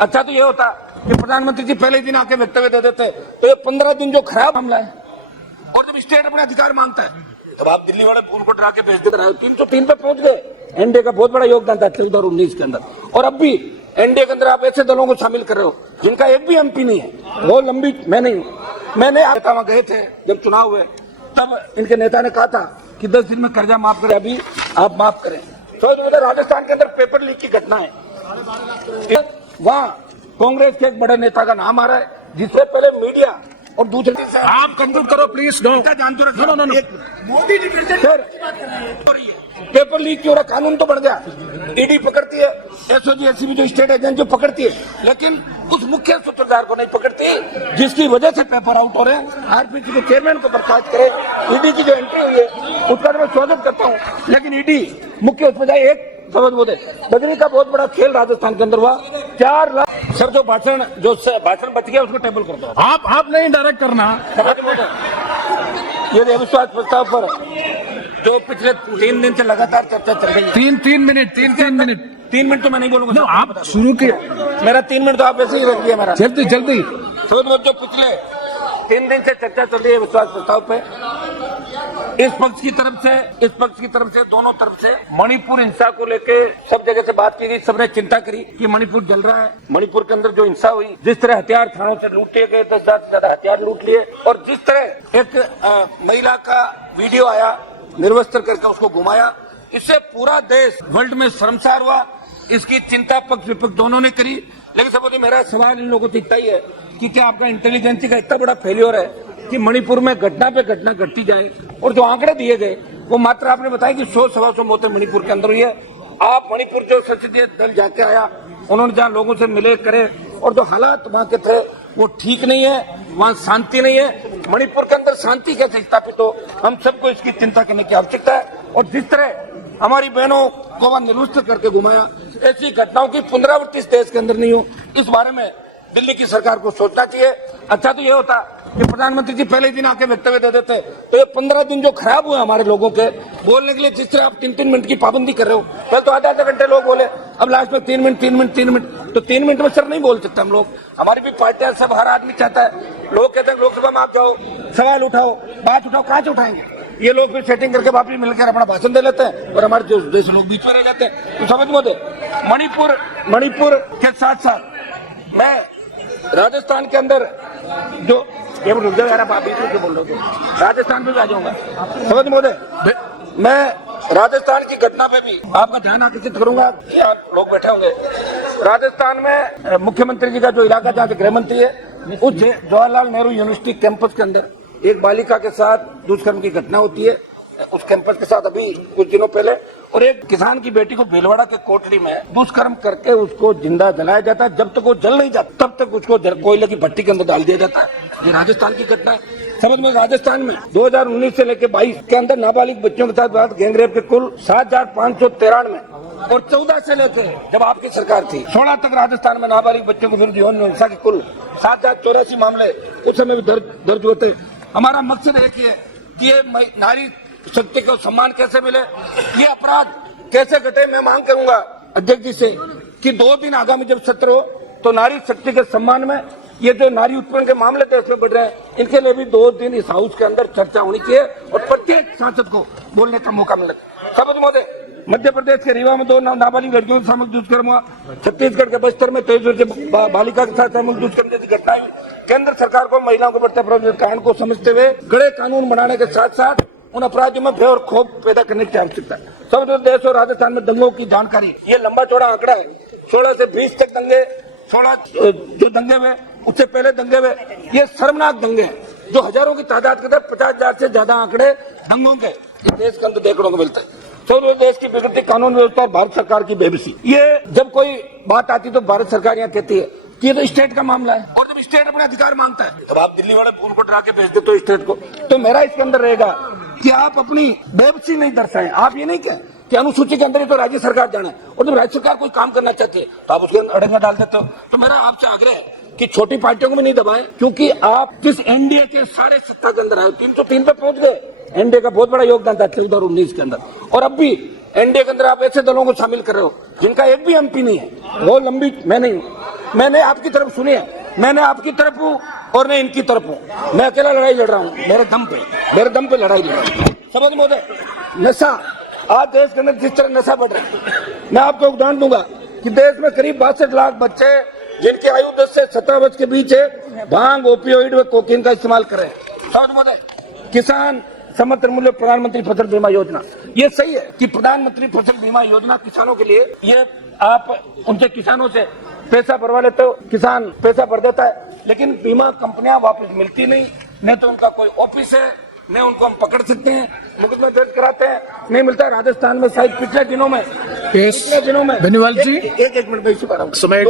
अच्छा तो ये होता कि प्रधानमंत्री जी पहले दिन आके वक्तव्य दे देते, तो ये 15 दिन जो खराब मामला है, और जब स्टेट अपने अधिकार मांगता है तब आप दिल्ली वाले उनको डरा के भेज देते रहे। 303 पे पहुंच गए। एनडीए का बहुत बड़ा योगदान था 2019 के अंदर, और अब भी एनडीए के अंदर आप ऐसे दलों को शामिल कर रहे हो जिनका एक भी एमपी नहीं है। वो लंबी मैं नहीं हूं, मैंने नेता वहां गए थे जब चुनाव हुए, तब इनके नेता ने कहा था कि 10 दिन में कर्जा माफ करें, अभी आप माफ करें। तो राजस्थान के अंदर पेपर लीक की घटना है, वहां कांग्रेस के एक बड़े नेता का नाम आ रहा है, जिससे पहले मीडिया और दूसरे आप कंक्लूड करो प्लीज। नो जानते no no Modi paper leak की और कानून तो बढ़ गया, ईडी पकड़ती है, एसओजी एसीबी जो स्टेट एजेंट जो पकड़ती है, लेकिन उस मुख्य सूत्रधार को नहीं पकड़ती जिसकी वजह से पेपर आउट हो रहे हैं। आरपीसी के चेयरमैन को बर्खास्त करे। ईडी की जो एंट्री हुई है उसका मैं स्वागत करता हूँ, लेकिन ईडी मुख्य उसमें जाए एक समझ बोले बजरी का बहुत बड़ा खेल राजस्थान के अंदर हुआ। 4 लाख सर जो भाषण बच गया उसको टेबल कर दो। आप नहीं डायरेक्ट करना। ये अविश्वास प्रस्ताव पर जो पिछले 3 दिन से लगातार चर्चा चल रही है। 3 मिनट 3 मिनट तो मैं नहीं बोलूंगा। आप शुरू किया, मेरा 3 मिनट तो आप ऐसे ही रख दिया मेरा। जल्दी जो पिछले 3 दिन से चर्चा चल रही है विश्वास प्रस्ताव पे, इस पक्ष की तरफ से दोनों तरफ से मणिपुर हिंसा को लेके सब जगह से बात की गई। सबने चिंता करी कि मणिपुर जल रहा है। मणिपुर के अंदर जो हिंसा हुई, जिस तरह हथियार थानों से लूटे गए, 10,000 से ज्यादा हथियार लूट लिए, और जिस तरह एक महिला का वीडियो आया निर्वस्त्र करके उसको घुमाया, इससे पूरा देश वर्ल्ड में शर्मसार हुआ। इसकी चिंता पक्ष विपक्ष दोनों ने करी। लेकिन सबसे मेरा सवाल इन लोगों से इतना ही है कि क्या आपका इंटेलिजेंसी का इतना बड़ा फेलियर है कि मणिपुर में घटना पे घटना घटती जाए, और जो आंकड़े दिए गए वो मात्र आपने बताया कि 100-125 मौतें मणिपुर के अंदर हुई है। आप मणिपुर जो संसदीय दल जाके आया, उन्होंने जहाँ लोगों से मिले करे, और जो हालात वहाँ के थे वो ठीक नहीं है, वहाँ शांति नहीं है। मणिपुर के अंदर शांति कैसे स्थापित हो, हम सबको इसकी चिंता करने की आवश्यकता है। और जिस तरह हमारी बहनों को वहाँ निर्वस्त्र करके घुमाया, ऐसी घटनाओं की पुनरावृत्ति इस देश के अंदर नहीं हो, इस बारे में दिल्ली की सरकार को सोचना चाहिए। अच्छा तो ये होता कि प्रधानमंत्री जी पहले दिन आके वक्तव्य दे देते, तो ये 15 दिन जो खराब हुए हमारे लोगों के बोलने के लिए, जिस तरह आप 3 मिनट की पाबंदी कर रहे हो, पहले तो आधा घंटे लोग बोले, अब लास्ट में 3 मिनट, तो 3 मिनट में सर नहीं बोल सकते हम लोग। हमारी भी पार्टियां, सब हर आदमी चाहता है, लोग कहते हैं लोकसभा में आप जाओ, सवाल उठाओ, बात उठाओ, कहाँ से उठाएंगे? ये लोग फिर सेटिंग करके वापस मिलकर अपना भाषण दे लेते हैं, और हमारे जो देश लोग बीच में रह जाते हैं। तो समझ में मणिपुर के साथ साथ मैं राजस्थान के अंदर जो केवल रुक जाओ यार, आप बीच में बोल रहे हो, राजस्थान पे भी आ जाऊंगा। समझ मोदी, मैं राजस्थान की घटना पे भी आपका ध्यान आकर्षित करूंगा। यहाँ लोग बैठे होंगे। राजस्थान में मुख्यमंत्री जी का जो इलाका जहाँ के गृह मंत्री है, उस जवाहरलाल नेहरू यूनिवर्सिटी कैंपस के अंदर एक बालिका के साथ दुष्कर्म की घटना होती है। उस कैंपस के साथ अभी कुछ दिनों पहले, और एक किसान की बेटी को भीलवाड़ा के कोटड़ी में दुष्कर्म करके उसको जिंदा जलाया जाता है। जब तक वो जल नहीं जाता तब तक उसको कोयले की भट्टी के अंदर डाल दिया जाता है। ये राजस्थान की घटना है। समझ में, राजस्थान में 2019 से लेकर 22 के अंदर नाबालिग बच्चों के साथ गैंगरेप के कुल 7,593, और 14 से लेकर जब आपकी सरकार थी 16 तक राजस्थान में नाबालिग बच्चों के विरुद्ध यौन हिंसा के कुल 7,084 मामले उस समय भी दर्ज होते। हमारा मकसद एक ही है कि ये नारी शक्ति को सम्मान कैसे मिले, ये अपराध कैसे घटे। मैं मांग करूंगा अध्यक्ष जी से कि 2 दिन आगामी जब सत्र हो तो नारी शक्ति के सम्मान में ये जो नारी उत्पीड़न के मामले देश में बढ़ रहे हैं, इनके लिए भी 2 दिन इस हाउस के अंदर चर्चा होनी चाहिए, और प्रत्येक सांसद को बोलने का मौका मिले। समझ मोदे, मध्य प्रदेश के रीवा में 2 नाबालिग लड़कियों के सामूहिक दुष्कर्म हुआ। छत्तीसगढ़ के बस्तर में 23 वर्षीय बालिका के साथ सामूहिक दुष्कर्म जैसी घटनाएं। केंद्र सरकार को महिलाओं के बढ़ते अपराध के कारण को समझते हुए कड़े कानून बनाने के साथ साथ उन अपराधियों में भय और क्षोभ पैदा करने की आवश्यकता है। सब देश और राजस्थान में दंगों की जानकारी, ये लंबा चौड़ा आंकड़ा है। 16 से 20 तक दंगे, 16 जो दंगे हुए, उससे पहले दंगे हुए, ये शर्मनाक दंगे हैं जो हजारों की तादाद के साथ 50,000 से ज्यादा आंकड़े दंगों के इस देश के अंदर देखने को मिलते हैं। तो देश की बिगड़ती कानून व्यवस्था और भारत सरकार की बेबसी, ये जब कोई बात आती तो भारत सरकार यहाँ कहती है कि ये तो स्टेट का मामला है, और जब स्टेट अपने अधिकार मांगता है तब आप दिल्ली वाले उनको डरा के भेज देते हो स्टेट को। तो मेरा इसके अंदर रहेगा कि आप अपनी बेबसी नहीं दर्शाएं। आप ये नहीं कहें कि अनुसूची के अंदर ही तो राज्य सरकार जाना है, और जब राज्य सरकार कोई काम करना चाहती है तो आप उसके अंदर अड़ंगा डाल देते हो। तो मेरा आपसे आग्रह है कि छोटी पार्टियों को भी नहीं दबाएं, क्योंकि आप जिस एनडीए के सारे सत्ता के अंदर आए, 303 पे पहुंच गए। एनडीए का बहुत बड़ा योगदान था 2019 के अंदर, और अब भी एनडीए के अंदर आप ऐसे दलों को शामिल कर रहे हो जिनका एक भी एमपी नहीं है। वो लंबी मैं नहीं हूं, मैंने आपकी तरफ सुनी है, मैंने आपकी तरफ हूँ और मैं इनकी तरफ हूँ। मैं अकेला लड़ाई लड़ रहा हूँ, मेरे दम पे लड़ाई लड़ रहा हूँ। समझ महोदय, नशा आज देश के अंदर जिस तरह नशा बढ़ रहा है, मैं आपको उदाहरण दूंगा कि देश में करीब 62 लाख बच्चे जिनकी आयु 10 से 17 वर्ष के बीच है, भांग, ओपियोइड व कोकीन का इस्तेमाल कर रहे हैं। समझ महोदय, किसान समर्थन मूल्य प्रधानमंत्री फसल बीमा योजना, ये सही है कि प्रधानमंत्री फसल बीमा योजना किसानों के लिए, ये आप उनसे किसानों से पैसा भरवा लेते हो, किसान पैसा भर देता है, लेकिन बीमा कंपनियां वापस मिलती नहीं तो उनका कोई ऑफिस है, नहीं उनको हम पकड़ सकते हैं, मुकदमा दर्ज कराते हैं, नहीं मिलता है। राजस्थान में शायद पिछले दिनों में बेनीवाल जी, एक मिनट में इसी पर आऊं। समय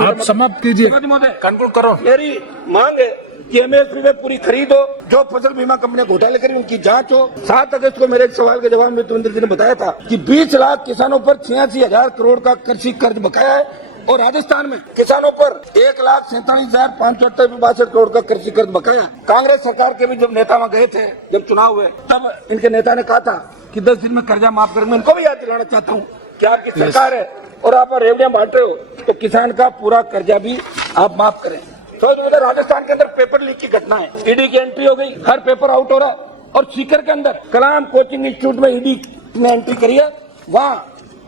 आप समाप्त कीजिए, कंक्लूड करो। मेरी मांग है कि एमएसपी में पूरी खरीद हो, जो फसल बीमा कंपनियां घोटाले करी उनकी जांच हो। 7 अगस्त को मेरे एक सवाल के जवाब में वित्त जी ने बताया था कि 20 लाख किसानों पर 86,000 करोड़ का कृषि कर्ज बकाया है और राजस्थान में किसानों पर 1,47,562 करोड़ का कृषि कर्ज बकाया। कांग्रेस सरकार के भी जब नेता वहां गए थे, जब चुनाव हुए, तब इनके नेता ने कहा था कि 10 दिन में कर्जा माफ करेंगे। मैं इनको भी याद दिलाना चाहता हूँ कि आपकी सरकार है और आप रेवड़ियां बांट रहे हो, तो किसान का पूरा कर्जा भी आप माफ करें। तो राजस्थान के अंदर पेपर लीक की घटना है, ईडी की एंट्री हो गई, हर पेपर आउट हो रहा है। और सीकर के अंदर कलाम कोचिंग इंस्टीट्यूट में ईडी ने एंट्री करी है, वहाँ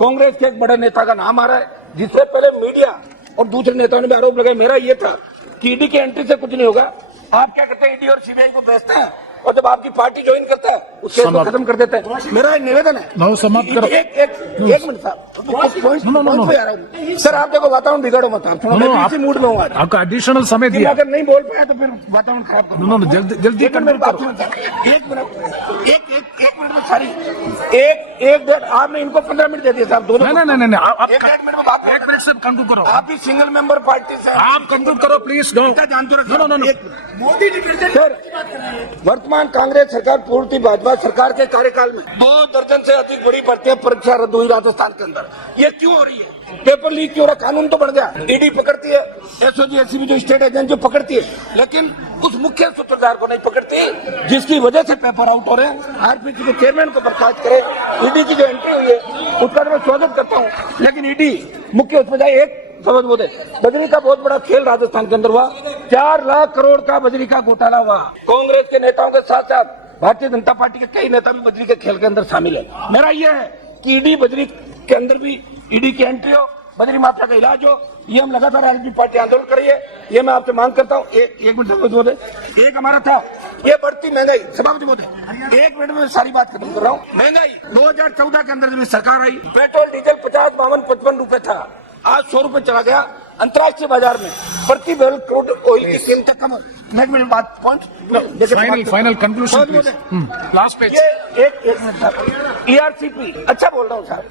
कांग्रेस के एक बड़े नेता का नाम आ रहा है, जिससे पहले मीडिया और दूसरे नेताओं ने भी आरोप लगाया। मेरा ये था कि ईडी की एंट्री से कुछ नहीं होगा, आप क्या करते हैं, ईडी और सीबीआई को भेजते हैं और जब आपकी पार्टी ज्वाइन करता है उसके खत्म कर देता है। मेरा निवेदन है, समाप्त करो। एक मिनट साहब, सर आप देखो, वातावरण बिगाड़ो मत, आप इसी मूड में हूँ आज, आपका एडिशनल समय दिया, अगर नहीं बोल पाया तो फिर वातावरण खराब करो। जल्दी एक मिनट में सारी एक डेढ़ आपने इनको 15 मिनट दे दिए साहब, दोनों नहीं, आप 1 मिनट में बात, 1 मिनट से कंक्लूड करो। आप ही सिंगल मेंबर पार्टी से आप कंक्लूड करो प्लीज। जानते हो मोदी सर, वर्तमान कांग्रेस सरकार पूर्ति भाजपा सरकार के कार्यकाल में 2 दर्जन से अधिक बड़ी भर्तियां परीक्षा रद्द हुई राजस्थान के अंदर। ये क्यों हो रही है? पेपर लीक क्यों हो रहा? कानून तो बढ़ गया, ईडी पकड़ती है, एसओजी एसीबी जो स्टेट एजेंसी पकड़ती है, लेकिन उस मुख्य सूत्रधार को नहीं पकड़ती, जिसकी वजह से पेपर आउट हो रहे हैं। आरपीसी के चेयरमैन को बर्खास्त करे। ईडी की जो एंट्री हुई है उसका मैं स्वागत करता हूँ, लेकिन ईडी मुख्य उसमें जाए। एक समझ बोले, बजरी का बहुत बड़ा खेल राजस्थान के अंदर हुआ, 4 लाख करोड़ का बजरी का घोटाला हुआ। कांग्रेस के नेताओं के साथ साथ भारतीय जनता पार्टी के कई नेता भी बजरी के खेल के अंदर शामिल है। मेरा यह है कि ईडी बजरी के अंदर भी ईडी की एंट्री हो, बजरी माफिया का इलाज हो, ये हम लगातार आरएलपी पार्टी आंदोलन करिए, ये मैं आपसे मांग करता हूँ। एक मिनट सभापति महोदय, एक हमारा था ये बढ़ती महंगाई, सभापति महोदय 1 मिनट में सारी बात खत्म कर रहा हूँ। महंगाई 2014 के अंदर जब सरकार आई, पेट्रोल डीजल 50, 52, 55 रुपए था, आज 100 रुपए चला गया। अंतर्राष्ट्रीय बाजार में प्रति बैरल क्रूड ऑयल की कीमतें कम। नेक्स्ट बात point final conclusion last page. एक मिनट साहब, ईआरसीपी अच्छा बोल रहा हूँ साहब,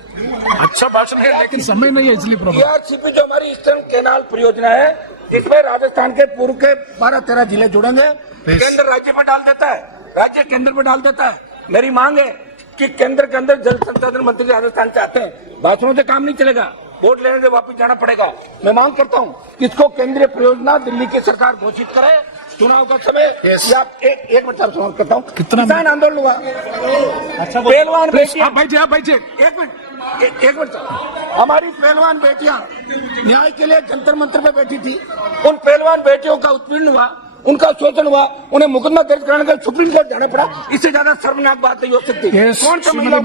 अच्छा भाषण है लेकिन समय नहीं है इसलिए प्रॉब्लम। ईआरसीपी जो हमारी ईस्टर्न कैनाल परियोजना है, जिसमें राजस्थान के पूर्व के 12-13 जिले जुड़ेंगे, केंद्र राज्य पर डाल देता है, राज्य केंद्र पर डाल देता है। मेरी मांग है कि केंद्र के अंदर जल संसाधन मंत्री राजस्थान से आते हैं, भाषणों से काम नहीं चलेगा, वोट लेने से वापस जाना पड़ेगा। मैं मांग करता हूँ इसको केंद्रीय परियोजना दिल्ली की सरकार घोषित करे, चुनाव का समय। या एक मिनट समाप्त करता हूँ। किसान आंदोलन हुआ, अच्छा पहलवान बेटियां, आप भाई एक मिनट हमारी पहलवान बेटियां न्याय के लिए जंतर मंत्र पे बैठी थी, उन पहलवान बेटियों का उत्पीड़न हुआ, उनका शोषण हुआ, उन्हें मुकदमा दर्ज कराने के सुप्रीम कोर्ट जाना पड़ा। इससे ज्यादा शर्मनाक बात नहीं हो सकती। कौन सा महिला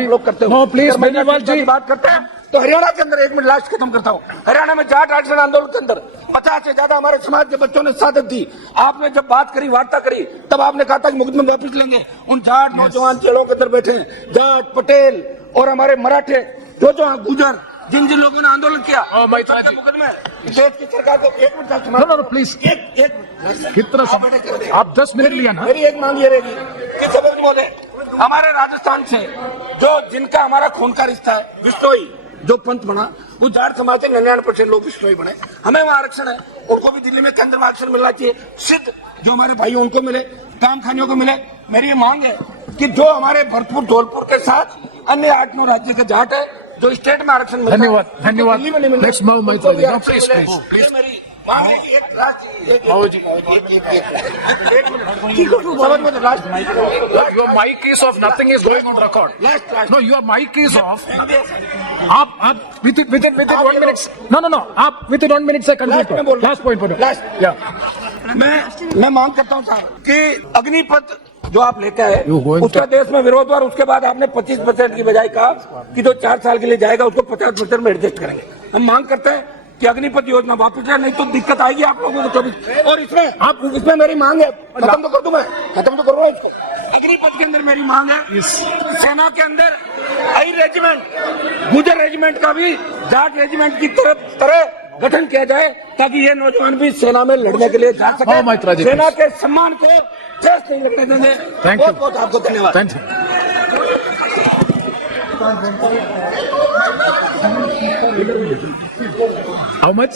लोग करते हो? प्लीज बेनीवाल जी बात करते हैं तो हरियाणा के अंदर, 1 मिनट लास्ट खत्म करता हूँ, हरियाणा में जाट आरक्षण आंदोलन के अंदर 50 से ज्यादा हमारे समाज के बच्चों ने शहादत दी। आपने जब बात करी, वार्ता करी, तब आपने कहा था कि मुकदमा वापस लेंगे। उन जाट नौजवान जेलों के अंदर बैठे हैं, जाट, पटेल और हमारे मराठे, जो गुजर, जिन लोगों ने आंदोलन किया, मुकदमे देश की सरकार को। 1 मिनट प्लीज, एक कितना आप 10 मिनट लिया ना। मेरी एक मांग ये रहेगी कि सभापति महोदय, हमारे राजस्थान से जो जिनका हमारा खून का रिश्ता है, बिश्नोई जो पंथ बना, वो जाट समाज से 99% लोग बिश्नोई बने, हमें वहाँ आरक्षण है, उनको भी दिल्ली में केंद्र में आरक्षण मिलना चाहिए। सिद्ध जो हमारे भाई उनको मिले, काम खानियों को मिले। मेरी ये मांग है कि जो हमारे भरतपुर, धौलपुर के साथ अन्य 8-9 राज्य के जाट है, जो स्टेट में आरक्षण मिलता है, धन्यवाद। दिल्ली में नहीं मिलता। मांग है कि एक राष्ट्र बाबू जी एक मिनट समझ में राष्ट्र your mic is off, nothing is going on record. Last No, your mic is off. आप within 1 minute. No. आप within 1 minute से Last में conclude बोल करो. Last point बोलो. Last. Yeah. मैं मांग करता हूँ साहब कि अग्निपथ जो आप लेते हैं You going उसका देश में विरोध और उसके बाद आपने 25% की बजाय कहा कि जो 4 साल के लिए जाएगा उसको 50% में एडजस्ट करेंगे। हम मांग करते हैं कि अग्निपथ योजना वापस जाए, नहीं तो दिक्कत आएगी आप लोगों को 24। और इसमें मेरी मांग है, खत्म तो कर दूं मैं, खत्म तो कर रहा हूँ इसको। अग्निपथ के अंदर मेरी मांग है सेना के अंदर आई रेजिमेंट, गुजर रेजिमेंट का भी जाट रेजिमेंट की तरह गठन किया जाए ताकि ये नौजवान भी सेना में लड़ने के लिए जा Oh, Maitra सके। ji, सेना के सम्मान को ठेस नहीं लगने देंगे। Thank you. बहुत बहुत आपको धन्यवाद। Thank you. How much?